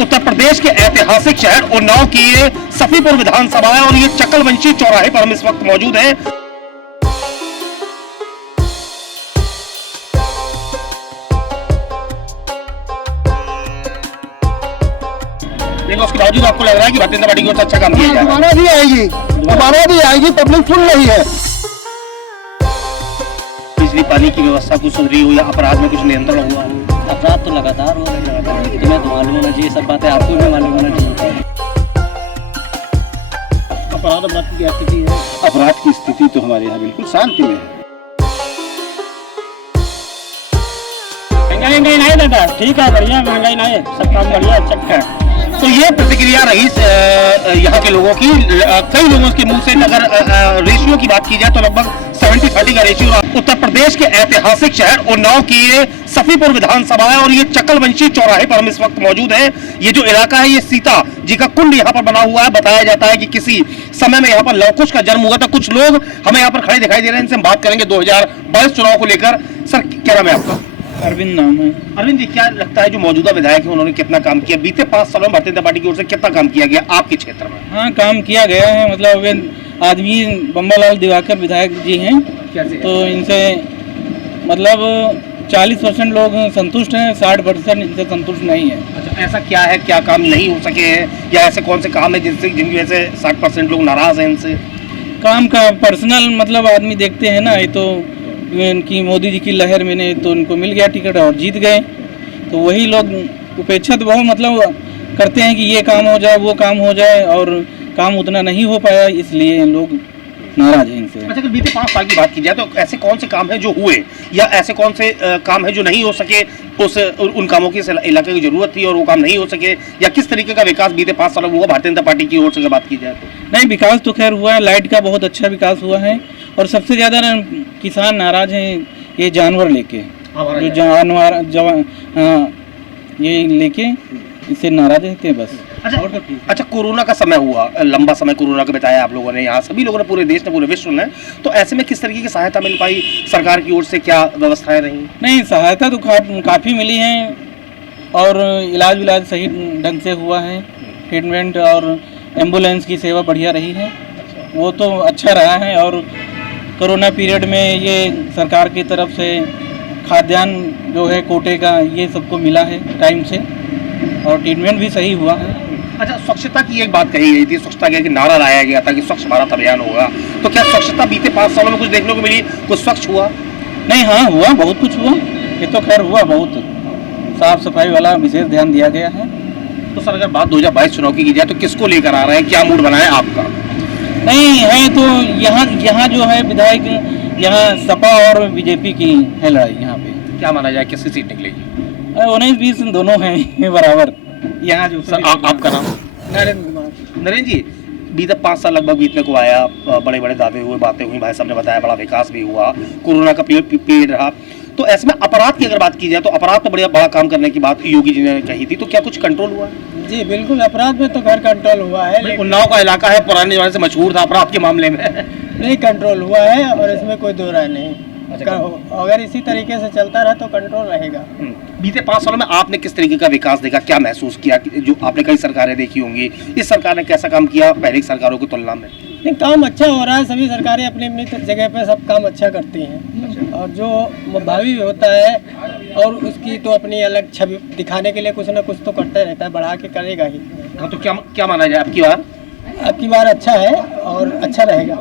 उत्तर प्रदेश के ऐतिहासिक शहर उन्नाव की ये सफीपुर विधानसभा है और ये चकलवंशी चौराहे पर हम इस वक्त मौजूद हैं। लेकिन उसके बावजूद आपको लग रहा है कि भारतीय जनता पार्टी की ओर से अच्छा काम किया जा रहा है? दोबारा भी आएगी, पब्लिक सुन रही है। बिजली पानी की व्यवस्था कुछ सुधरी हो या अपराध में कुछ नियंत्रण हुआ हो? अपराध तो लगातार हो रहे हैं, तुम्हें तो मालूम होना चाहिए, सब बातें आपको भी मालूम होना चाहिए। अपराध की क्या स्थिति है? अपराध की स्थिति तो हमारे यहाँ बिल्कुल शांति में है। महंगाई नहीं दादा, ठीक है, बढ़िया, महंगाई नहीं, सब काम बढ़िया अच्छा है। तो ये प्रतिक्रिया रही यहाँ के लोगों की। कई लोगों के मुंह से अगर रेशियो की बात की जाए तो लगभग 70-30 का रेशियो। उत्तर प्रदेश के ऐतिहासिक शहर उन्नाव की ये सफीपुर विधानसभा है और ये चकलवंशी चौराहे पर हम इस वक्त मौजूद हैं। ये जो इलाका है ये सीता जी का कुंड यहाँ पर बना हुआ है। बताया जाता है कि किसी समय में यहाँ पर लव कुश का जन्म हुआ था। कुछ लोग हमें यहाँ पर खड़े दिखाई दे रहे हैं, इनसे हम बात करेंगे 2022 चुनाव को लेकर। सर क्या नाम है आपका? अरविंद नाम है। अरविंद जी, क्या लगता है जो मौजूदा विधायक है उन्होंने कितना काम किया? बीते 5 सालों में भारतीय जनता पार्टी की ओर से कितना काम किया गया आपके क्षेत्र में? हाँ, काम किया गया है, मतलब वे आदमी बम्बालाल दिवाकर विधायक जी हैं, तो इनसे मतलब 40% लोग संतुष्ट हैं, 60% इनसे संतुष्ट नहीं है। अच्छा, ऐसा क्या है, क्या काम नहीं हो सके हैं या ऐसे कौन से काम है जिनकी वजह से 60% लोग नाराज हैं इनसे? काम का पर्सनल मतलब आदमी देखते हैं ना, ये तो इनकी मोदी जी की लहर में ने तो उनको मिल गया टिकट और जीत गए, तो वही लोग उपेक्षा तो बहुत मतलब करते हैं कि ये काम हो जाए वो काम हो जाए, और काम उतना नहीं हो पाया, इसलिए लोग नाराज हैं इनसे। अच्छा, अगर बीते 5 साल की बात की जाए तो ऐसे कौन से काम हैं जो हुए या ऐसे कौन से काम है जो नहीं हो सके? उन कामों की इलाके की जरूरत थी और वो काम नहीं हो सके, या किस तरीके का विकास बीते 5 सालों में हुआ भारतीय जनता पार्टी की ओर से बात की जाए तो? नहीं, विकास तो खैर हुआ है, लाइट का बहुत अच्छा विकास हुआ है, और सबसे ज़्यादा किसान नाराज हैं ये जानवर लेके, जो जानवर ये लेके इससे नाराज रहते हैं बस। अच्छा, कोरोना का समय हुआ, लंबा समय कोरोना का बिताया आप लोगों ने यहाँ, सभी लोगों ने, पूरे देश ने, पूरे विश्व ने, तो ऐसे में किस तरीके की सहायता मिल पाई? सरकार की ओर से क्या व्यवस्थाएं रही? नहीं, सहायता तो काफ़ी मिली है, और इलाज विलाज सही ढंग से हुआ है, ट्रीटमेंट और एम्बुलेंस की सेवा बढ़िया रही है, वो तो अच्छा रहा है। और कोरोना पीरियड में ये सरकार की तरफ से खाद्यान्न जो है कोटे का, ये सबको मिला है टाइम से, और ट्रीटमेंट भी सही हुआ है। अच्छा, स्वच्छता की एक बात कही गई थी, स्वच्छता का नारा लाया गया था कि स्वच्छ भारत अभियान होगा, तो क्या स्वच्छता बीते 5 सालों में कुछ देखने को मिली, कुछ स्वच्छ हुआ? नहीं, हाँ हुआ, बहुत कुछ हुआ, ये तो खैर हुआ, बहुत साफ सफाई वाला विशेष ध्यान दिया गया है। तो सर, अगर बात 2022 चुनाव की जाए तो किसको लेकर आ रहे हैं, क्या मूड बना है आपका? नहीं है तो यहाँ जो है विधायक, यहाँ सपा और बीजेपी की है लड़ाई। यहाँ पे क्या माना जाए किसकी सीट निकलेगी? 19-20 दोनों हैं बराबर यहाँ जो। सर, आपका नाम? नरेंद्र कुमार। नरेंद्र जी, बीते 5 साल लगभग बीतने को आया, बड़े बड़े दावे हुए, बातें हुई, भाई साहब ने बताया, बड़ा विकास भी हुआ, कोरोना का पीरियड रहा, तो ऐसे में अपराध की अगर बात की जाए तो अपराध तो बड़ा काम करने की बात योगी जी ने कही थी, तो क्या कुछ कंट्रोल हुआ? जी बिल्कुल, अपराध में तो खैर कंट्रोल हुआ है। उन्नाव का इलाका है, पुराने जमाने से मशहूर था अपराध के मामले में। नहीं, कंट्रोल हुआ है और इसमें कोई दो राय नहीं। अगर इसी तरीके से चलता रहा तो कंट्रोल रहेगा। बीते 5 सालों में आपने किस तरीके का विकास देखा, क्या महसूस किया? जो आपने कई सरकारें देखी होंगी, इस सरकार ने कैसा काम किया पहले की सरकारों की तुलना में? नहीं, काम अच्छा हो रहा है, सभी सरकारें अपनी अपनी जगह पे सब काम अच्छा करती हैं, और जो भावी होता है और उसकी तो अपनी अलग छवि दिखाने के लिए कुछ ना कुछ तो करता रहता है, बढ़ा के करेगा ही। हाँ, तो क्या माना जाए आपकी बार अच्छा है और अच्छा रहेगा।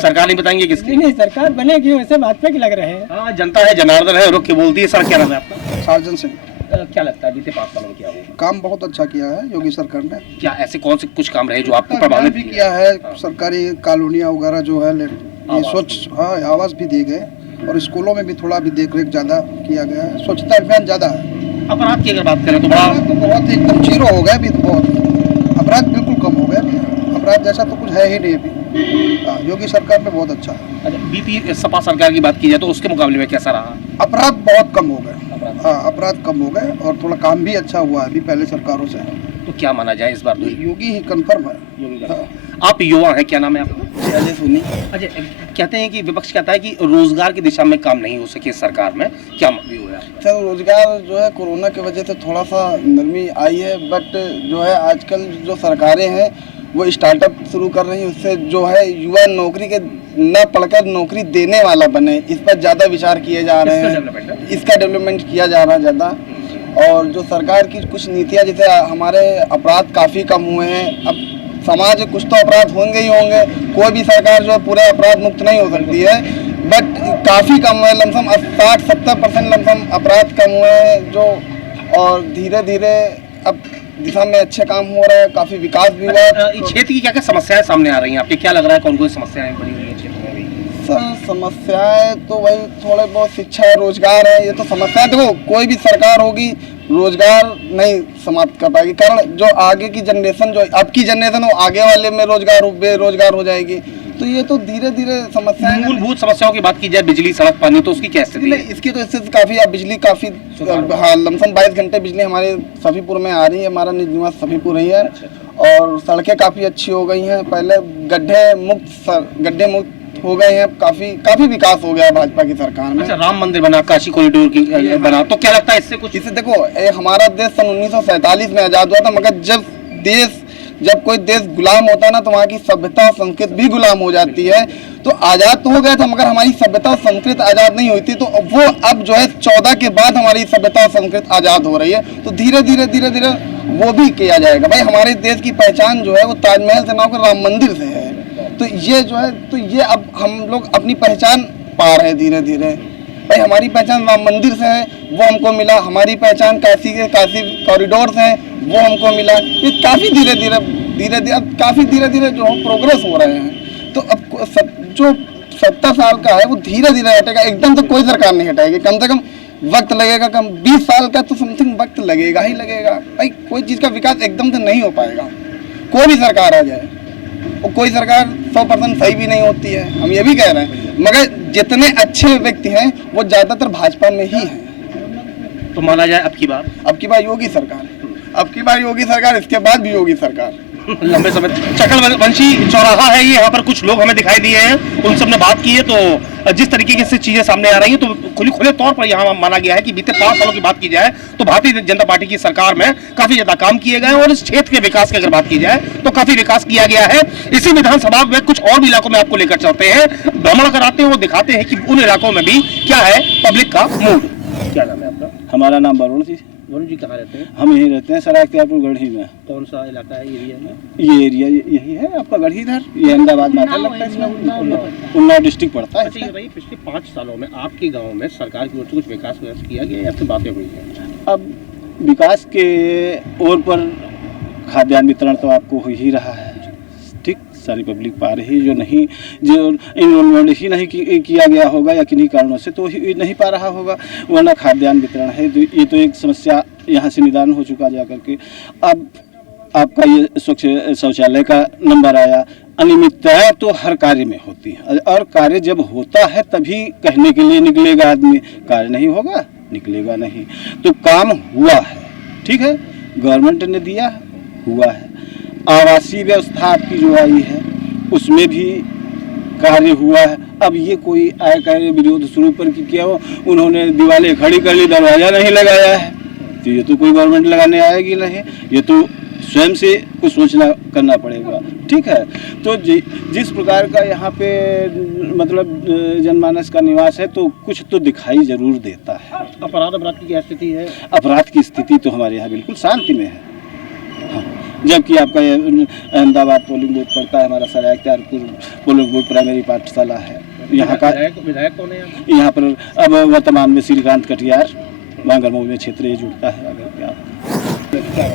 सरकार नहीं बताएंगे किसकी? नहीं, सरकार बनेगी, वैसे भाजपा की लग रहे हैं। हाँ, जनता है, जनार्दन है, रुक के बोलती है। सर, क्या नाम है आपका? सार्जन सिंह। क्या लगता है बीते 5 सालों में क्या हुआ? काम बहुत अच्छा किया है योगी सरकार ने। क्या ऐसे कौन से कुछ काम रहे जो आपको प्रभावित भी किया है? सरकारी कॉलोनियाँ वगैरह जो है, ये स्वच्छ, हाँ, आवास भी दिए गए, और स्कूलों में भी थोड़ा भी देखरेख ज्यादा किया गया है, स्वच्छता अभियान ज्यादा है। अपराध की अगर बात करें तो बड़ा तो बहुत एकदम जीरो हो गया अभी, तो बहुत अपराध बिल्कुल कम हो गया अभी, अपराध जैसा तो कुछ है ही नहीं अभी। योगी सरकार में बहुत अच्छा है। अच्छा, बीती सपा सरकार की बात की जाए तो उसके मुकाबले में कैसा रहा? अपराध बहुत कम हो गए, हाँ, अपराध कम हो गए, और थोड़ा काम भी अच्छा हुआ है अभी पहले सरकारों से। तो क्या माना जाए इस बार? योगी ही कंफर्म है। योगी का। आप युवा हैं, क्या नाम है आपका? अजय सोनी। अजय, कहते हैं कि विपक्ष कहता है कि रोजगार की दिशा में काम नहीं हो सके सरकार में, क्या व्यू है? सर रोजगार जो है कोरोना की वजह से थोड़ा सा नरमी आई है, बट जो है आजकल जो सरकारें हैं वो स्टार्टअप शुरू कर रही हैं, उससे जो है युवा नौकरी के न पढ़कर नौकरी देने वाला बने, इस पर ज़्यादा विचार किए जा रहे हैं। इसका डेवलपमेंट किया जा रहा है ज़्यादा। और जो सरकार की कुछ नीतियाँ, जैसे हमारे अपराध काफ़ी कम हुए हैं। अब समाज में कुछ तो अपराध होंगे ही होंगे, कोई भी सरकार जो है पूरे अपराध मुक्त नहीं हो सकती है, बट काफ़ी कम हुए, लमसम 60-70% लमसम अपराध कम हुए हैं जो, और धीरे धीरे अब दिशा में अच्छे काम हो रहे हैं, काफ़ी विकास भी हुआ है। इस क्षेत्र की क्या क्या समस्याएं सामने आ रही हैं आपके, क्या लग रहा है कौन कौन सी समस्याएं बनी हुई हैं क्षेत्र में अभी? सर समस्याएं तो वही थोड़े बहुत शिक्षा है, रोजगार है, ये तो समस्याएं। देखो कोई भी सरकार होगी रोजगार नहीं समाप्त कर पाएगी, कारण जो आगे की जनरेशन, जो अब की जनरेशन, वो आगे वाले में रोजगार बेरोजगार हो जाएगी। तो ये तो धीरे धीरे समस्याएं। मूलभूत समस्याओं की बात की जाए, बिजली, सड़क, पानी, तो उसकी क्या स्थिति है? इसकी तो स्थिति काफी, अब बिजली काफी, हाँ लमसम 22 घंटे बिजली हमारे सफीपुर में आ रही है, हमारा निज निवास सफीपुर ही है। और सड़कें काफी अच्छी हो गई हैं, पहले गड्ढे मुक्त हो गए हैं, काफी विकास हो गया भाजपा की सरकार में। अच्छा, राम मंदिर बना, काशी कॉरिडोर की बना, तो क्या लगता है इससे कुछ? इससे देखो हमारा देश सन 1947 में आजाद हुआ था, मगर जब कोई देश गुलाम होता है ना, तो वहाँ की सभ्यता और संस्कृति भी गुलाम हो जाती है। तो आजाद तो हो गया था, मगर हमारी सभ्यता और संस्कृति आजाद नहीं हुई थी। तो वो अब जो है 14 के बाद हमारी सभ्यता और संस्कृति आजाद हो रही है, तो धीरे धीरे वो भी किया जाएगा। भाई हमारे देश की पहचान जो है वो ताजमहल से ना होकर राम मंदिर से है। तो ये जो है, तो ये अब हम लोग अपनी पहचान पा रहे हैं धीरे धीरे। भाई हमारी पहचान राम मंदिर से है, वो हमको मिला। हमारी पहचान काशी कॉरिडोर से है, वो हमको मिला। ये काफ़ी धीरे धीरे जो प्रोग्रेस हो रहे हैं। तो अब जो 70 साल का है वो धीरे धीरे हटेगा, एकदम तो कोई सरकार नहीं हटाएगी, कम से कम वक्त लगेगा। 20 साल का तो समथिंग वक्त लगेगा ही लगेगा। भाई कोई चीज़ का विकास एकदम से नहीं हो पाएगा, कोई भी सरकार आ जाए। और कोई सरकार 100% सही भी नहीं होती है, हम ये भी कह रहे हैं, मगर जितने अच्छे व्यक्ति हैं वो ज़्यादातर भाजपा में ही हैं। तो माना जाए अब की बार योगी सरकार, अब की बार योगी सरकार, इसके बाद भी योगी सरकार। लंबे समय चकलवंशी चौराहा है ये, यहाँ पर कुछ लोग हमें दिखाई दिए हैं, उन सब ने बात की है। तो जिस तरीके से चीजें सामने आ रही हैं, तो खुले तौर पर यहाँ माना गया है कि बीते 5 सालों की बात की जाए तो भारतीय जनता पार्टी की सरकार में काफी ज्यादा काम किए गए हैं। और इस क्षेत्र के विकास की अगर बात की जाए तो काफी विकास किया गया है। इसी विधानसभा में कुछ और भी इलाकों में आपको लेकर चलते हैं, भ्रमण कराते हैं और दिखाते हैं कि उन इलाकों में भी क्या है पब्लिक का मूड। क्या नाम है आपका? हमारा नाम वरुण जी। वरुण जी कहाँ रहते हैं? हम यहीं रहते हैं सर अख्तियारपुर गढ़ी में। कौन सा इलाका है एरिया में? ये एरिया यही है आपका गढ़ी इधर, ये अहमदाबाद माथा लगता है इसमें, उन्नाव डिस्ट्रिक्ट पड़ता है। अच्छा ये बताइए, पिछले 5 सालों में आपके गांव में सरकार की ओर से कुछ विकास किया गया या फिर बातें हुई हैं? अब विकास के ओर पर खाद्यान्न वितरण तो आपको हो ही रहा है, ठीक, सारी पब्लिक पा रही, जो इन्वॉल्वमेंट ही नहीं किया गया होगा या किन्हीं कारणों से तो ही नहीं पा रहा होगा, वरना खाद्यान्न वितरण है। तो ये तो एक समस्या यहाँ से निदान हो चुका जा करके। अब आपका ये स्वच्छ शौचालय का नंबर आया। अनियमितता तो हर कार्य में होती है, और कार्य जब होता है तभी कहने के लिए निकलेगा आदमी, कार्य नहीं होगा निकलेगा नहीं। तो काम हुआ है, ठीक है, गवर्नमेंट ने दिया हुआ है। आवासीय व्यवस्था आपकी जो आई है उसमें भी कार्य हुआ है। अब ये कोई आय कार्य विरोध शुरू पर किया हो, उन्होंने दीवारें खड़ी कर ली, दरवाजा नहीं लगाया है, तो ये तो कोई गवर्नमेंट लगाने आएगी नहीं, ये तो स्वयं से कुछ सोचना करना पड़ेगा, ठीक है। तो जिस प्रकार का यहाँ पे मतलब जनमानस का निवास है तो कुछ तो दिखाई जरूर देता है। अपराध की क्या स्थिति है? अपराध की स्थिति तो हमारे यहाँ बिल्कुल शांति में है, हाँ। जबकि आपका अहमदाबाद पोलिंग बूथ पड़ता है, हमारा सराय अख्तियारपुर पोलिंग बूथ प्राइमरी पाठशाला है। यहाँ का विधायक कौन है यहाँ पर? अब वर्तमान में श्रीकांत कटियार, बांगरमऊ में क्षेत्र ये जुड़ता है। अगर क्या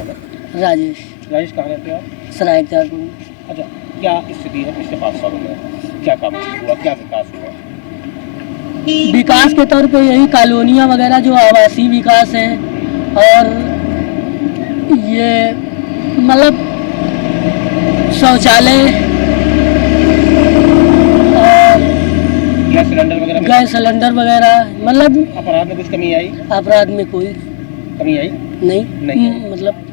राजेश कहाँ रहते हैं आप? सराय अख्तियारपुर। अच्छा, क्या स्थिति है पिछले 5 सालों में, क्या काम हुआ, क्या विकास हुआ? विकास के तौर पे यही कॉलोनियाँ वगैरह जो आवासीय विकास हैं, और ये मतलब शौचालय और गैस सिलेंडर वगैरह, मतलब अपराध में कुछ कमी आई? अपराध में कोई कमी आई नहीं। मतलब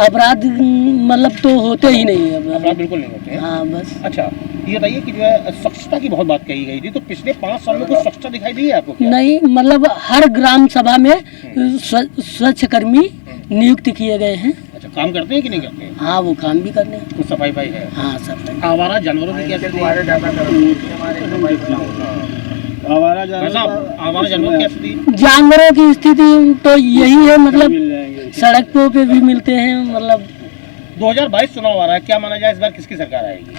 अपराध मतलब तो होते ही नहीं है अपराध अब। बिल्कुल नहीं होते हैं। हाँ बस। अच्छा, ये बताइए कि जो है स्वच्छता की बहुत बात कही गई थी, तो पिछले 5 सालों में कुछ स्वच्छता दिखाई दी है आपको क्या? नहीं मतलब हर ग्राम सभा में स्वच्छ कर्मी नियुक्त किए गए हैं। अच्छा, काम करते हैं कि नहीं करते हैं? हाँ वो काम भी करने हैं। कुछ सफाई है? हाँ सब तक। आवारा जानवरों की क्या स्थिति है? आवारा आवारा जानवर की स्थिति? जानवरों की स्थिति तो यही है, मतलब सड़कों पे भी मिलते हैं। मतलब 2022 चुनाव आ रहा है, क्या माना जाए इस बार किसकी सरकार आएगी?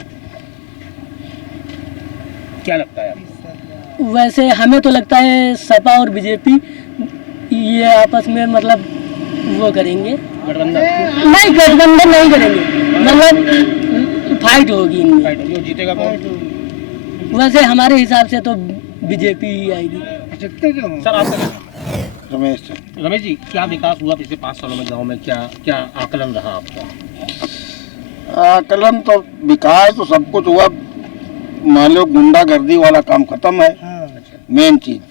क्या लगता है आपको? वैसे हमें तो लगता है सपा और बीजेपी ये आपस में मतलब वो करेंगे। गठबंधन? नहीं गठबंधन नहीं करेंगे, मतलब फाइट होगी इनमें। फाइट होगी, और जीतेगा कौन? वैसे हमारे हिसाब से तो बीजेपी ही आएगी। सर आपका क्या नाम है? रमेश रमेश जी, क्या विकास हुआ पिछले 5 सालों में गांव में? क्या आकलन रहा आपका? आकलन तो विकास तो सब कुछ हुआ, मान लो गुंडागर्दी वाला काम खत्म है, मेन चीज।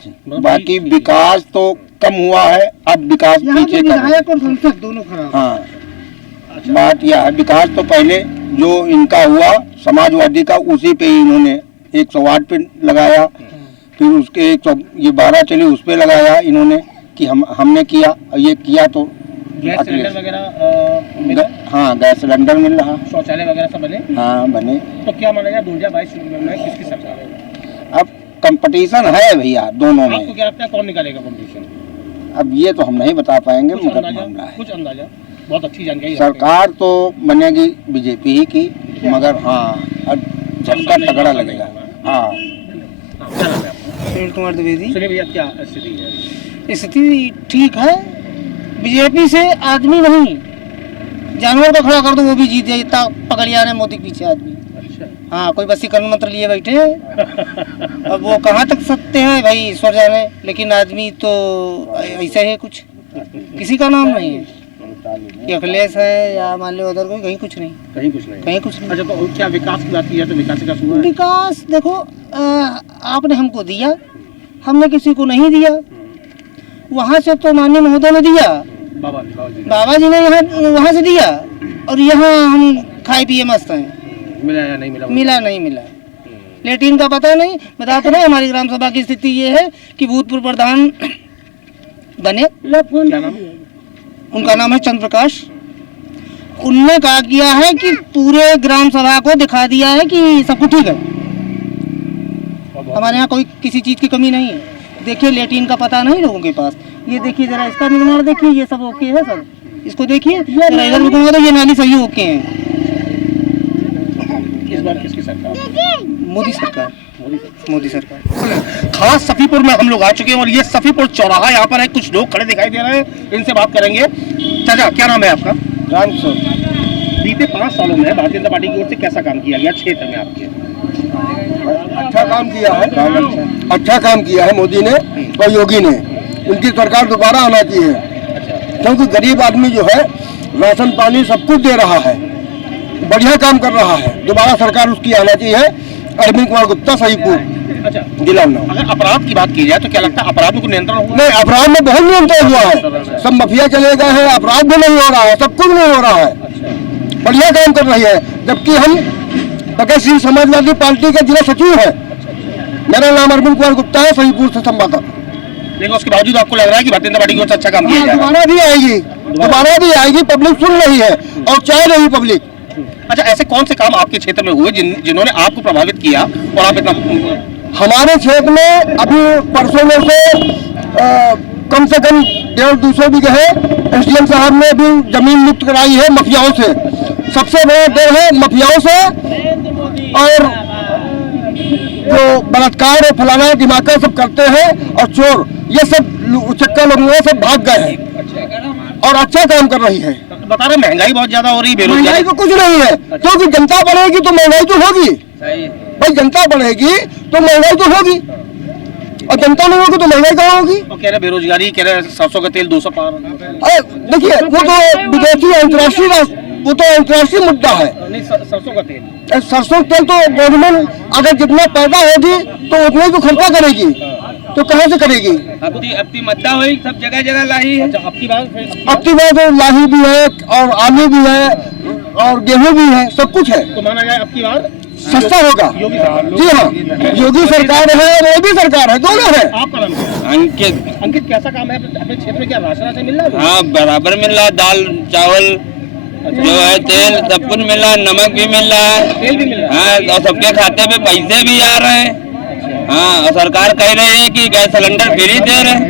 बाकी विकास तो कम हुआ है, अब विकास पीछे का है। और संसद दोनों खराब। हाँ, बात यह है, विकास तो पहले जो इनका हुआ समाजवादी का, उसी पे ही इन्होंने 108 पे लगाया, फिर उसके 112 चली उस पे लगाया इन्होंने कि हमने किया, और ये किया तो गैस सिलेंडर वगैरह मिला? हाँ गैस सिलेंडर मिल रहा। शौचालय वगैरह सब बने? हाँ बने। तो क्या माना जाए 2022 में किसकी सरकार है? अब कंपटीशन है भैया दोनों में। आपको क्या लगता है कौन निकालेगा कंपटीशन? अब ये तो हम नहीं बता पाएंगे, कुछ मगर अंदाजा? मामला है। कुछ अंदाजा? बहुत अच्छी जानकारी। सरकार तो बनेगी बीजेपी ही की, मगर हाँ अब झटका तगड़ा लगेगा। हाँ। क्या नाम है आपका? सुनील कुमार द्विवेदी। सुनिए भैया, क्या स्थिति है? स्थिति ठीक है, बीजेपी से आदमी नहीं, जानवर को खड़ा कर दो वो भी जीत जाए, इतना पकड़िया है मोदी के पीछे आदमी। अच्छा। हाँ, कोई वसीकरण मंत्र लिए बैठे हैं। अब वो कहाँ तक सकते हैं भाई ईश्वर जाने, लेकिन आदमी तो ऐसे है, कुछ किसी का नाम नहीं है कि अखिलेश है या मान लो उधर कोई, कहीं कुछ नहीं, कहीं कुछ नहीं। कहीं कुछ नहीं। अच्छा, तो क्या विकास की बात की जाए तो विकास का हुआ है? विकास देखो, आपने हमको दिया, हमने किसी को नहीं दिया। वहाँ से तो माननीय महोदय ने दिया, बाबा जी ने यहाँ वहाँ से दिया, और यहाँ हम खाए पिए मस्त हैं। मिला या नहीं मिला? मिला नहीं मिला। लेटिन का पता नहीं, बताते रहे। हमारी ग्राम सभा की स्थिति ये है कि भूतपूर्व प्रधान बने, क्या नाम? उनका नाम है चंद्र प्रकाश। उनने कहा किया है कि पूरे ग्राम सभा को दिखा दिया है कि सब कुछ ठीक है, हमारे यहाँ कोई किसी चीज की कमी नहीं है। देखिए लेटिन का पता नहीं लोगों के पास, ये देखिए जरा इसका निर्माण देखिए, ये सब ओके है सर, इसको देखिए जरा इधर रुकूंगा तो ये नाली सही ओके है। इस बार किसकी सरकार? मोदी सरकार, मोदी सरकार। खास सफीपुर में हम लोग आ चुके हैं, और ये सफीपुर चौराहा यहाँ पर है, कुछ लोग खड़े दिखाई दे रहे हैं, इनसे बात करेंगे। चाचा, क्या नाम है आपका? बीते 5 सालों में भारतीय जनता पार्टी की ओर से कैसा काम किया गया क्षेत्र में आपके? अच्छा काम किया है, अच्छा काम किया है मोदी ने और योगी ने। उनकी सरकार दोबारा आना चाहिए, क्योंकि गरीब आदमी जो है राशन पानी सब कुछ दे रहा है, बढ़िया काम कर रहा है। दोबारा सरकार उसकी आना चाहिए। अरविंद कुमार गुप्ता, सहीपुर, अच्छा, जिला उन्नाव। अगर अपराध की बात की जाए तो क्या लगता है अपराध में कोई नियंत्रण हुआ? नहीं, अपराध में बहुत नियंत्रण हुआ है, सब माफिया चले गए हैं, अपराध भी नहीं हो रहा है, सब कुछ नहीं हो रहा है, बढ़िया काम कर रही है। जबकि हम भगत सिंह समाजवादी पार्टी के जिला सचिव है। मेरा नाम अरविंद कुमार गुप्ता है, सहीपुर से संवाददाता। लेकिन उसके बावजूद आपको लग रहा है कि भारतीय जनता पार्टी की ओर से अच्छा काम किया जा रहा है? दोबारा भी आएगी, दोबारा भी आएगी, पब्लिक सुन रही है और चाह रही पब्लिक। अच्छा, ऐसे कौन से काम आपके क्षेत्र में हुए जिन्होंने आपको प्रभावित किया और आप इतना? हमारे क्षेत्र में अभी परसों में से कम 150-200 बीघे एसडीएम साहब ने भी जमीन मुक्त कराई है माफियाओं से। सबसे बड़ा डर है माफियाओं से, और जो बलात्कार और फलाना दिमागा सब करते हैं और चोर, ये सब चक्का लोग सब भाग गए हैं और अच्छा काम कर रही है। बता रहे महंगाई बहुत ज्यादा हो रही है, महंगाई तो कुछ नहीं है, क्योंकि जनता बढ़ेगी तो महंगाई तो होगी। भाई जनता बढ़ेगी तो महंगाई तो होगी, और जनता नहीं होगी तो महंगाई कहाँ होगी? तो कह रहे बेरोजगारी, कह रहे सरसों का तेल 200 पार। देखिए वो तो विदेशी अंतर्राष्ट्रीय, वो तो अंतर्राष्ट्रीय मुद्दा है। नहीं, सरसों का तेल, सरसों तेल तो गवर्नमेंट अगर जितना पैदा होगी तो उतना ही तो खर्चा करेगी। तो कहाँ से करेगी? अब की मद्दा हुई, सब जगह जगह लाही है। अब की बार लाही भी है और आलू भी है और गेहूं भी है, सब कुछ है। तो माना जाए अब की बार सस्ता होगा। जी हाँ, योगी सरकार है और मोदी सरकार है, दोनों है। आपका नाम क्या है? अंकित। अंकित, कैसा काम है अपने क्षेत्र में? क्या राशन मिल रहा है? हाँ, बराबर मिल रहा है, दाल चावल जो है, तेल सब कुछ मिल रहा है, नमक भी मिल रहा है। तेल भी मिल रहा है? हाँ, और सबके खाते पे पैसे भी आ रहे हैं। हाँ, और सरकार कह रही है कि गैस सिलेंडर फ्री दे रहे हैं।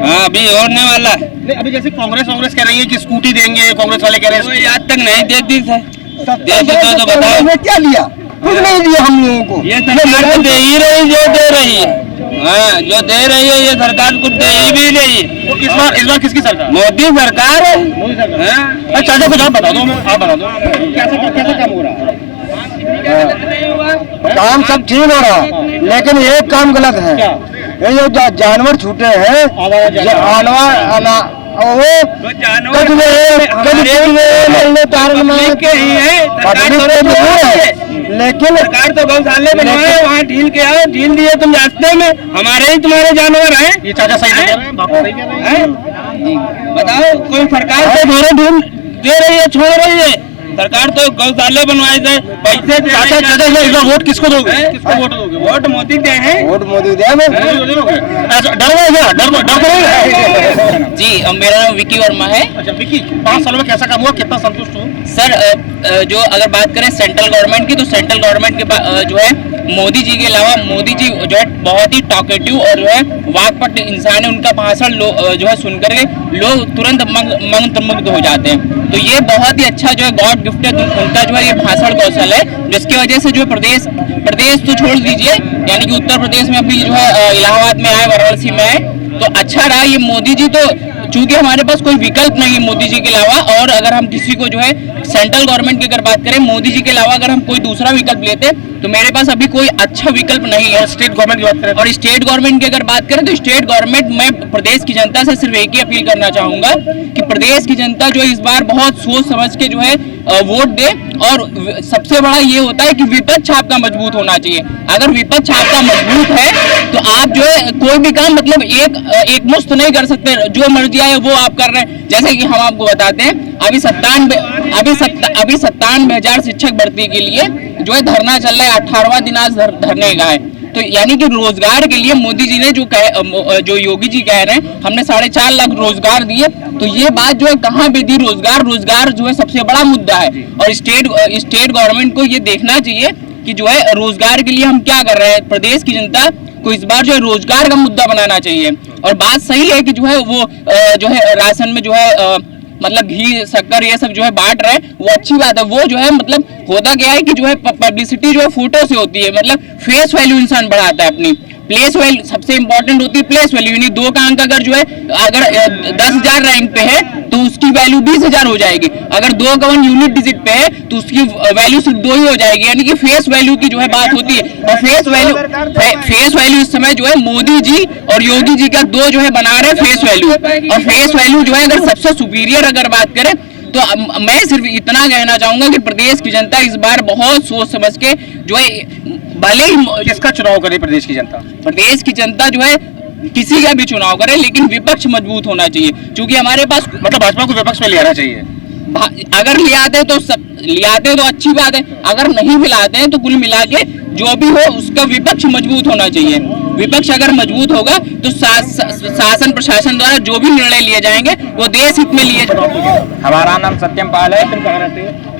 हाँ, अभी होने वाला है। नहीं, अभी जैसे कांग्रेस कह रही है कि स्कूटी देंगे, कांग्रेस वाले कह रहे हैं कोई आज तक नहीं देती है। देती तो बताओ। कांग्रेस ने क्या लिया? कुछ नहीं दिया हम लोगों को। ये सरकार तो दे ही रही, जो दे रही है। हाँ, जो दे रही है ये सरकार कुछ दे ही भी नहीं। तो इस बार किसकी सरकार? मोदी सरकार है। मोदी सरकार। हाँ। अच्छा, कुछ आप बता दो, आप बता दो कैसा काम हो रहा है? काम सब ठीक हो रहा है, लेकिन एक काम गलत है। क्या? ये जो जानवर छूटे हैं, लेकिन सरकार तो गौशाले में है, वहाँ ढील के आओ, ढील दिए तुम रास्ते में, हमारे ही तुम्हारे जानवर हैं। ये चाचा सही कह रहे हैं, बापू सही कह रहे हैं। बताओ, कोई सरकार तो घोड़े ढील दे रही है, छोड़ रही है। सरकार तो गौशाले बनवाए थे, पैसे चाचा इस बार वोट किसको दोगे? किसको वोट दोगे? वोट मोदी दे हैं। वोट मोदी दे में। ऐसा डर है, डर जी, मेरा नाम विकी वर्मा है। अच्छा विकी, 5 सालों में कैसा काम हुआ, कितना संतुष्ट हो? सर, जो अगर बात करें सेंट्रल गवर्नमेंट की, तो सेंट्रल गवर्नमेंट के जो है मोदी जी के अलावा, मोदी जी जो है बहुत ही टॉकेटिव और जो है वाकपट इंसान है। उनका भाषण जो है सुनकर के लोग तुरंत मंत्रमुग्ध हो जाते हैं। तो ये बहुत ही अच्छा जो है गॉड गिफ्टेड उनका जो है ये भाषण कौशल है, जिसकी वजह से जो प्रदेश तो छोड़ दीजिए, यानी कि उत्तर प्रदेश में अभी जो है इलाहाबाद में आए, वाराणसी में आए, तो अच्छा रहा। ये मोदी जी तो, चूंकि हमारे पास कोई विकल्प नहीं है मोदी जी के अलावा, और अगर हम किसी को जो है सेंट्रल गवर्नमेंट की अगर बात करें, मोदी जी के अलावा अगर हम कोई दूसरा विकल्प लेते तो मेरे पास अभी कोई अच्छा विकल्प नहीं है। स्टेट गवर्नमेंट की बात करें, और स्टेट गवर्नमेंट की अगर बात करें तो स्टेट गवर्नमेंट, मैं प्रदेश की जनता से सिर्फ एक ही अपील करना चाहूंगा कि प्रदेश की जनता जो है इस बार बहुत सोच समझ के जो है वोट दे। और सबसे बड़ा ये होता है कि विपक्ष आपका मजबूत होना चाहिए। अगर विपक्ष आपका मजबूत है तो आप जो है कोई भी काम मतलब एक मुश्त नहीं कर सकते, जो मर्जी आए वो आप कर रहे हैं। जैसे कि हम आपको बताते हैं, अभी 97,000 शिक्षक भर्ती के लिए जो है धरना चल रहा है, 18वां दिन आज धरने का है। तो यानी कि रोजगार के लिए मोदी जी ने जो योगी जी कह रहे हैं, हमने 4.5 लाख रोजगार दिए, तो ये बात जो है कहाँ पे दी? रोजगार जो है सबसे बड़ा मुद्दा है। और स्टेट गवर्नमेंट को ये देखना चाहिए कि जो है रोजगार के लिए हम क्या कर रहे हैं। प्रदेश की जनता को इस बार जो है रोजगार का मुद्दा बनाना चाहिए। और बात सही है कि जो है वो जो है राशन में जो है मतलब घी, शक्कर ये सब जो है बांट रहे हैं, वो अच्छी बात है। वो जो है मतलब होता क्या है कि जो है पब्लिसिटी जो है फोटो से होती है, मतलब फेस वैल्यू इंसान बढ़ाता है अपनी। प्लेस वैल्यू सबसे इंपॉर्टेंट होती है, प्लेस वैल्यू, यानी 2 का अंक अगर जो है अगर 10,000 रैंक पे है तो उसकी वैल्यू 20,000 हो जाएगी। अगर 2 का 1 यूनिट डिजिट पे है तो उसकी वैल्यू सिर्फ 2 ही हो जाएगी। यानी कि फेस वैल्यू की जो है बात होती है। और फेस वैल्यू इस समय जो है मोदी जी और योगी जी का 2 जो है बना रहे फेस वैल्यू। और फेस वैल्यू जो है अगर सबसे सुपीरियर अगर बात करें तो मैं सिर्फ इतना कहना चाहूंगा कि प्रदेश की जनता इस बार बहुत सोच समझ के जो है, भले ही किसका चुनाव करे प्रदेश की जनता? प्रदेश की जनता जो है किसी का भी चुनाव करे, लेकिन विपक्ष मजबूत होना चाहिए। क्योंकि हमारे पास मतलब भाजपा को विपक्ष में ले आना चाहिए। अगर ले आते तो अच्छी बात है, अगर नहीं भी लाते हैं तो कुल मिला के जो भी हो उसका विपक्ष मजबूत होना चाहिए। विपक्ष अगर मजबूत होगा तो शासन प्रशासन द्वारा जो भी निर्णय लिए जाएंगे वो देश हित में लिए जाएंगे। हमारा नाम सत्यम पाल है,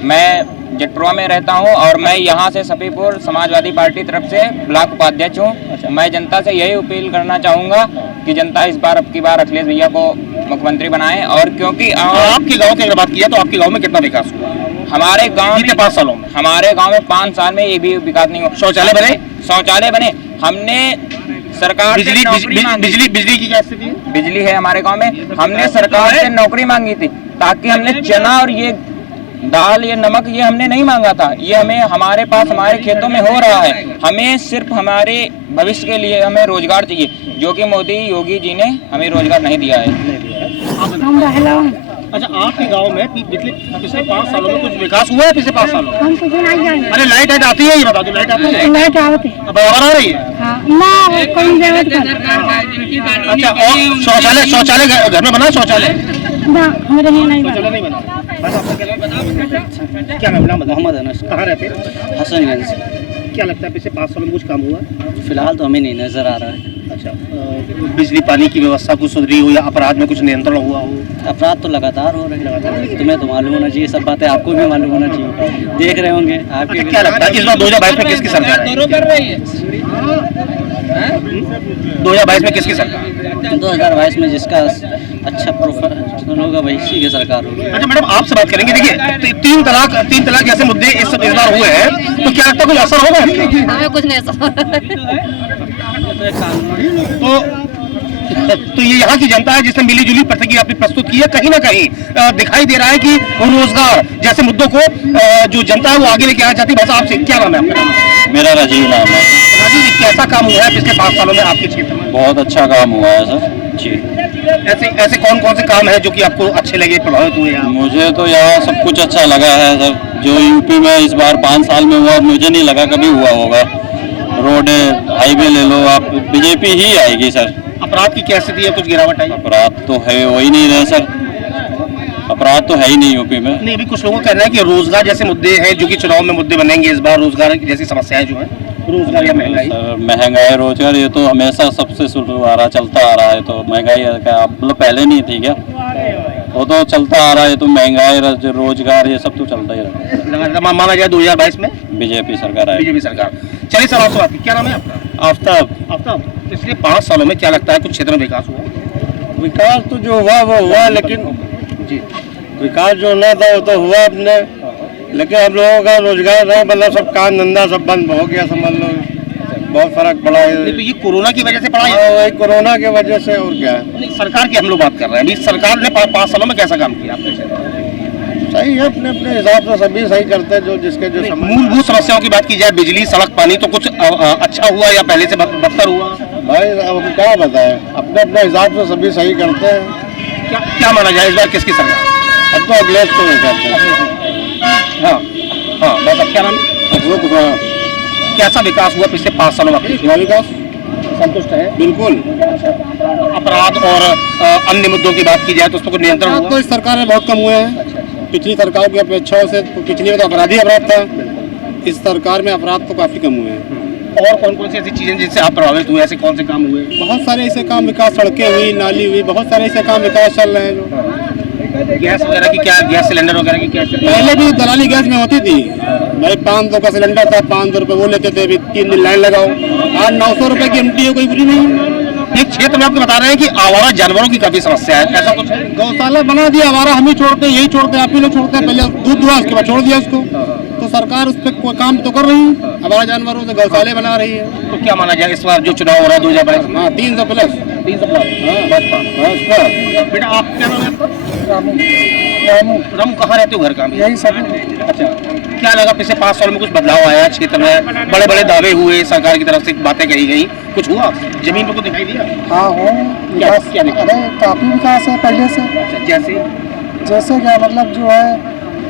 मैं जटपुरा में रहता हूं और मैं यहां से सफीपुर समाजवादी पार्टी तरफ से ब्लॉक उपाध्यक्ष हूं। मैं जनता से यही अपील करना चाहूंगा कि जनता इस बार अब की बार अखिलेश भैया को मुख्यमंत्री बनाएं। और क्योंकि आपके गांव की अगर बात किया तो आपके गांव में कितना विकास हुआ? हमारे गांव में 5 सालों में, हमारे गांव में 5 साल में एक भी विकास नहीं हुआ। शौचालय बने। हमने सरकार बिजली की क्या स्थिति है? बिजली है हमारे गाँव में। हमने सरकार से नौकरी मांगी थी, ताकि हमने चना और ये दाल, ये नमक, ये हमने नहीं मांगा था। ये हमें हमारे पास हमारे खेतों में हो रहा है। हमें सिर्फ हमारे भविष्य के लिए हमें रोजगार चाहिए, जो कि मोदी योगी जी ने हमें रोजगार नहीं दिया है। अच्छा, आपके गांव में पिछले 5 सालों में कुछ विकास हुआ है? पिछले 5 सालों में हम कुछ नहीं जाने। अरे लाइट आती है, ये बता दो, लाइट आती है? लाइट आवत है। अब बराबर आ रही है? हाँ, ना कोई जरूरत कर। अच्छा, और शौचालय घर में बना है शौचालय? ना हमारे यहाँ नहीं बना। शौचालय नहीं बना। क्या नाम? मोहम्मद अनस, कहाँ रहते हैं? हसनगंज। क्या लगता है पिछले 5 सालों में कुछ काम हुआ? फिलहाल तो हमें नहीं नजर आ रहा है। अच्छा, बिजली पानी की व्यवस्था कुछ सुधरी हो या अपराध में कुछ नियंत्रण हुआ हो? अपराध तो लगातार हो रहे हैं, तुम्हें तो मालूम होना चाहिए, सब बातें आपको भी मालूम होना चाहिए, देख रहे होंगे आपके। अच्छा, क्या लगता है इस बार 2022 में किसकी सरकार है? 2022 में किसकी सरकार? 2022 में जिसका अच्छा प्रोफाइल होगा वही की सरकार होगी। अच्छा मैडम, आपसे बात करेंगे। देखिए, 3 तलाक जैसे मुद्दे इस बार हुए हैं, तो क्या लगता है कुछ असर होगा? हमें कुछ नहीं असर। तो ये यहाँ की जनता है जिसने मिली-जुली प्रतिक्रिया अपनी प्रस्तुत की है। कहीं ना कहीं दिखाई दे रहा है कि रोजगार जैसे मुद्दों को जो जनता है वो आगे लेके आना चाहती है। बस आपसे क्या नाम है आपका? मेरा राजीव नाम है। राजीव जी, कैसा काम हुआ है पिछले 5 सालों में आपके क्षेत्र में? बहुत अच्छा काम हुआ है सर जी। ऐसे कौन से काम है जो कि आपको अच्छे लगे, प्रभावित हुए यहाँ? मुझे तो यहाँ सब कुछ अच्छा लगा है सर। जो यूपी में इस बार 5 साल में हुआ, मुझे नहीं लगा कभी हुआ होगा। रोड, हाईवे ले लो आप, बीजेपी ही आएगी सर। अपराध की क्या स्थिति है? कुछ गिरावट आई? अपराध तो है, हो ही नहीं रहे सर, अपराध तो है ही नहीं यूपी में। नहीं, अभी कुछ लोगों का कहना है कि रोजगार जैसे मुद्दे हैं जो कि चुनाव में मुद्दे बनेंगे इस बार, रोजगार जैसी समस्याएं जो है, रोजगार या महंगाई। सर महंगाई, रोजगार, ये तो हमेशा सबसे शुरू आ रहा, चलता आ रहा है। तो महंगाई का मतलब पहले नहीं थी क्या? वो तो चलता आ रहा है। तो महंगाई, रोजगार, ये सब तो चलता ही रहा। माना जाए 2022 में बीजेपी सरकार आएगी। बीजेपी सरकार। चलिए सर, आपसे बात, क्या नाम है आपका? आफ्ताब। पिछले 5 सालों में क्या लगता है कुछ क्षेत्र में विकास हुआ? विकास तो जो हुआ वो हुआ, लेकिन जी, विकास जो होना था वो तो हुआ अपने, लेकिन हम लोगों का रोजगार नहीं, मतलब सब काम धंधा सब बंद हो गया, समझ लो बहुत फर्क पड़ा है। नहीं तो ये कोरोना की वजह से पड़ा है? वही कोरोना की वजह से, और क्या है। नहीं, सरकार की हम लोग बात कर रहे हैं। अभी सरकार ने 5 सालों में कैसा काम किया आपके क्षेत्र में? सही है, अपने अपने हिसाब से सभी सही करते हैं, जो जिसके जो समझ। मूलभूत समस्याओं की बात की जाए, बिजली, सड़क, पानी, तो कुछ अच्छा हुआ या पहले से बदतर हुआ? भाई अब क्या बताएं, अपने अपने हिसाब से सभी सही करते हैं। क्या माना जाए इस बार किसकी सरकार? अब तो अगले को कहते हैं। हाँ, बस। अब क्या नाम? कैसा विकास हुआ पिछले 5 सालों में? विकास संतुष्ट है? बिल्कुल। अपराध और अन्य मुद्दों की बात की जाए तो उस पर कोई नियंत्रण हुआ? तो इस सरकार में बहुत कम हुए हैं। पिछली सरकार की अपेक्षा से, पिछली में तो अपराधी अपराध था, इस सरकार में अपराध तो काफी कम हुए हैं। और कौन कौन सी ऐसी चीजें जिससे आप प्रभावित हुए? ऐसे कौन से काम हुए? बहुत सारे ऐसे काम विकास, सड़कें हुई, नाली हुई, बहुत सारे ऐसे काम विकास चल रहे हैं। जो गैस वगैरह की क्या, गैस सिलेंडर वगैरह की क्या? पहले भी दलाली गैस में होती थी भाई, 500 का सिलेंडर था, 500 रुपये वो लेते थे, अभी 3 दिन लाइन लगाओ। आज 900 रुपये की एमटी हो, कोई बुरी नहीं। एक क्षेत्र में आपको बता रहे हैं कि आवारा जानवरों की काफी समस्या है, ऐसा कुछ है? गौशाला बना दिया, आवारा हम ही छोड़ते हैं, यही छोड़ते हैं, आप ही लोग छोड़ते हैं। पहले दूध दुआ, उसके बाद छोड़ दिया उसको। तो सरकार उस पर कोई काम तो कर रही है, आवारा जानवरों से गौशाले बना रही है। तो क्या माना जाए इस बार जो चुनाव हो रहा है 2022 में? हाँ, 300 प्लस। 300 प्लस। बेटा, आप क्या नाम है आपका? रामू। कहाँ रहते हो? घर काम? यही सब। अच्छा, क्या लगा पिछले 5 साल में कुछ बदलाव आया क्षेत्र में? बड़े बड़े दावे हुए, सरकार की तरफ से बातें कही गई, कुछ हुआ? जमीन पर कुछ दिखाई दिया? हाँ हो, विकास क्या दिखा? काफी विकास है पहले से। जैसे क्या मतलब जो है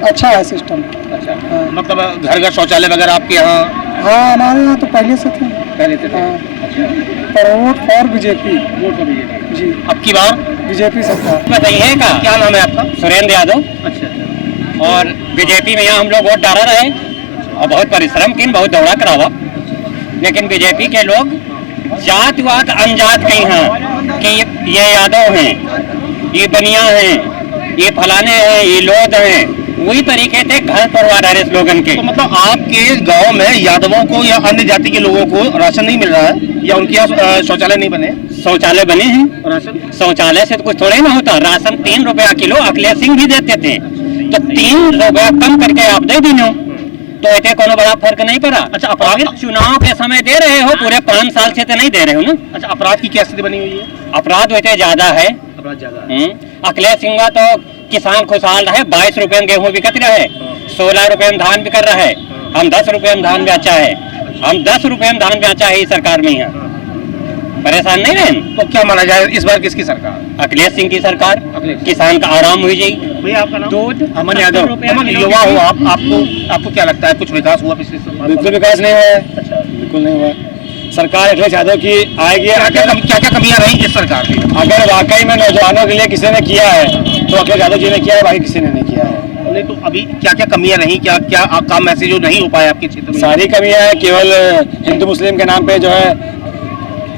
अच्छा है सिस्टम। अच्छा, मतलब घर शौचालय वगैरह आपके यहाँ? हाँ, हमारे यहाँ तो पहले से थे। पहले थे? पर vote for BJP. Vote for BJP ji. अब की बार बीजेपी सरकार। बताइए का क्या नाम है आपका? सुरेंद्र यादव। अच्छा। और बीजेपी में यहाँ हम लोग वोट डाला रहे और बहुत परिश्रम की, बहुत दौड़ा करावा, लेकिन बीजेपी के लोग जात वात अनजात कहीं हैं कि ये यादव हैं, ये बनिया हैं, ये फलाने हैं, ये लोग हैं, वही तरीके थे घर परिवार है स्लोगन के। तो मतलब आपके गांव में यादवों को या अन्य जाति के लोगों को राशन नहीं मिल रहा है, या उनके यहाँ शौचालय नहीं बने? शौचालय बने हैं। राशन शौचालय से तो कुछ थोड़ा ही ना होता। राशन 3 रुपया किलो अखिलेश सिंह भी देते थे, तो 3 रुपया कम करके आप दे दी तो इतने कोनो बड़ा फर्क नहीं पड़ा। अच्छा, अपराध चुनाव के समय दे रहे हो, पूरे 5 साल से तो नहीं दे रहे हो ना। अच्छा, अपराध की क्या स्थिति बनी हुई है? अपराध वैसे ज्यादा है। अपराध ज्यादा है। अखिलेश सिंह तो किसान खुशहाल रहे, 22 रुपए में गेहूँ बिकत रहे, 16 रुपए में धान बिक रहा है। हम 10 रुपए में धान बेचा है, हम 10 रुपए में धान बेचा है इस सरकार में यहाँ। परेशान नहीं रहे। तो क्या माना जाए इस बार किसकी सरकार? अखिलेश सिंह की सरकार। किसान का आराम हुई जाएगी। भैया आपका नाम? दूध। अमन यादव। अमन, युवा हो आप, आपको क्या लगता है कुछ विकास हुआ पिछले साल? बिल्कुल विकास नहीं हुआ है। अच्छा, बिल्कुल नहीं हुआ। सरकार अखिलेश यादव की आएगी। क्या क्या कमियां रही इस सरकार की? अगर वाकई में नौजवानों के लिए किसी ने किया है तो अखिलेश यादव जी ने किया है, बाकी किसी ने नहीं किया है। नहीं तो अभी क्या क्या कमियां रही, क्या क्या काम ऐसे जो नहीं हो पाया आपके क्षेत्र में? सारी कमियां हैं, केवल हिंदू मुस्लिम के नाम पे जो है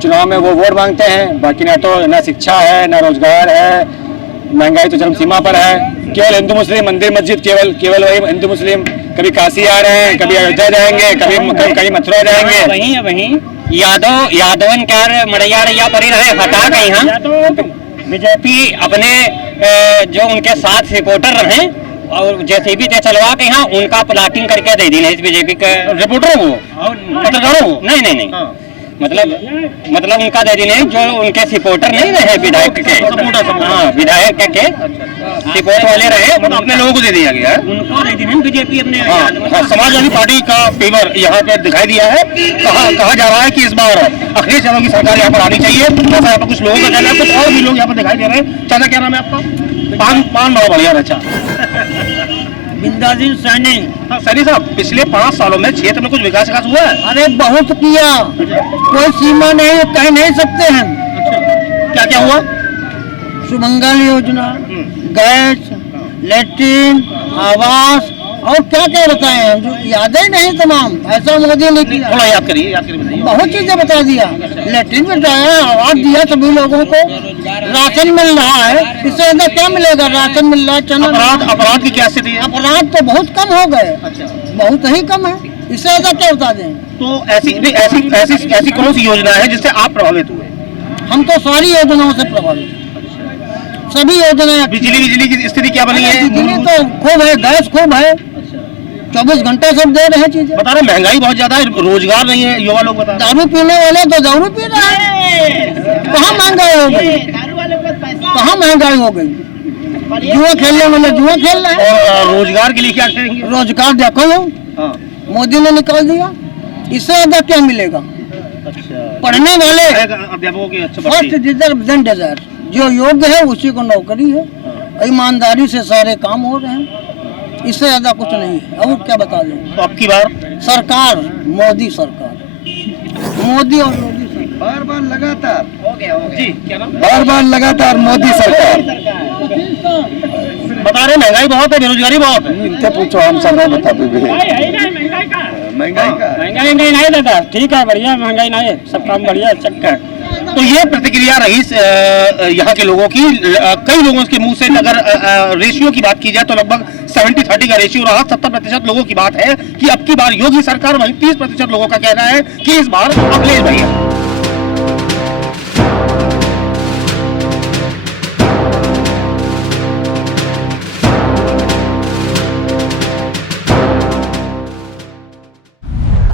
चुनाव में वो वोट मांगते हैं, बाकी ना शिक्षा है, ना रोजगार है, महंगाई तो चरम सीमा पर है। केवल हिंदू मुस्लिम, मंदिर मस्जिद केवल वही हिंदू मुस्लिम, कभी काशी आ रहे हैं, कभी अयोध्या जाएंगे, कभी मथुरा जाएंगे। वहीं यादवन क्या मड़ैया रैया परी रहे हटा गई। हाँ, बीजेपी अपने जो उनके साथ रिपोर्टर रहे और जेसीबी से चलवा के यहाँ उनका प्लाटिंग करके दे दी इस बीजेपी के रिपोर्टरों को और पत्रकारों को। नहीं हाँ। मतलब उनका दे दी जो उनके सपोर्टर नहीं रहे विधायक के। हाँ, विधायक के सपोर्ट वाले रहे, मतलब अपने लोगों को दे दिया गया है। उनको दे दी बीजेपी अपने। हाँ, समाजवादी पार्टी का फेवर यहाँ पे दिखाई दिया है। कहा जा रहा है कि इस बार अखिलेश यादव की सरकार यहाँ पर आनी चाहिए। ऐसा यहाँ पर कुछ लोगों का कहना है, कुछ और भी लोग यहाँ पर दिखाई दे रहे हैं। चाचा क्या नाम है आपका? पान बड़ा बढ़िया। अच्छा, बिंदाजी सैनी। हाँ, सैनी साहब, पिछले 5 सालों में क्षेत्र में कुछ विकास हुआ है? अरे बहुत किया, कोई सीमा नहीं, कह नहीं सकते हैं। क्या क्या हुआ? सुमंगल योजना, गैस, लेट्रिन, आवास और क्या क्या बताए हैं जो याद ही नहीं तमाम। ऐसा मोदी ने किया। थोड़ा याद करिए बताइए। बहुत चीजें बता दिया, लेट्रिन बताया, आवास दिया सभी लोगों को, राशन मिल रहा है। इससे ज्यादा क्या मिलेगा? राशन मिल रहा है, चना। अपराध की क्या स्थिति है? अपराध तो बहुत कम हो गए। अच्छा, बहुत ही कम है। इससे ज्यादा क्या बता दें? तो ऐसी कौन सी योजना है जिससे आप प्रभावित हुए? हम तो सारी योजनाओं से प्रभावित, सभी योजनाएं। बिजली की स्थिति क्या बनी है? बिजली तो खूब है, गैस खूब है, 24 घंटे सब दे रहे हैं चीजें। बता रहे महंगाई बहुत ज्यादा है, रोजगार नहीं है, युवा लोग बता। दारू पीने वाले तो दारू पी रहे हैं, कहाँ महंगाई हो गई? कहाँ महंगाई हो गई? जुआ खेलने वाले जुआ खेल रहे हैं। और रोजगार के लिए क्या करेंगे? रोजगार देखो मोदी ने निकाल दिया, इससे ज्यादा क्या मिलेगा? पढ़ने वाले अध्यापकों की फर्स्ट डिजर्व देन डिजर्व, जो योग्य है उसी को नौकरी है। ईमानदारी से सारे काम हो रहे हैं, इससे ज्यादा कुछ नहीं है। और क्या बता दें? तो आपकी बार सरकार मोदी सरकार, मोदी और मोदी सरकार, बार लगातार हो गया जी। क्या नाम? बार लगातार मोदी सरकार। बता रहे महंगाई बहुत है, बेरोजगारी बहुत है। इनसे पूछो, हम सब नहीं बता महंगाई नहीं दादा, ठीक है, बढ़िया, महंगाई नहीं, सब काम बढ़िया चक्कर। तो ये प्रतिक्रिया रही यहाँ के लोगों की। कई लोगों के मुंह से अगर रेशियो की बात की जाए तो लगभग 70-30 का रेशियो रहा। 70% लोगों की बात है कि अब की बार योगी सरकार, वहीं 30% लोगों का कहना है कि इस बार अखिलेश भैया।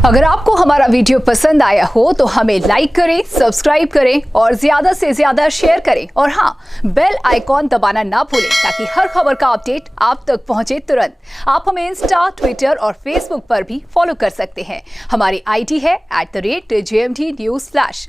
अगर आपको हमारा वीडियो पसंद आया हो तो हमें लाइक करें, सब्सक्राइब करें और ज्यादा से ज्यादा शेयर करें। और हाँ, बेल आइकॉन दबाना ना भूलें ताकि हर खबर का अपडेट आप तक पहुंचे तुरंत। आप हमें इंस्टा, ट्विटर और फेसबुक पर भी फॉलो कर सकते हैं। हमारी आईडी है @JMT News Flash।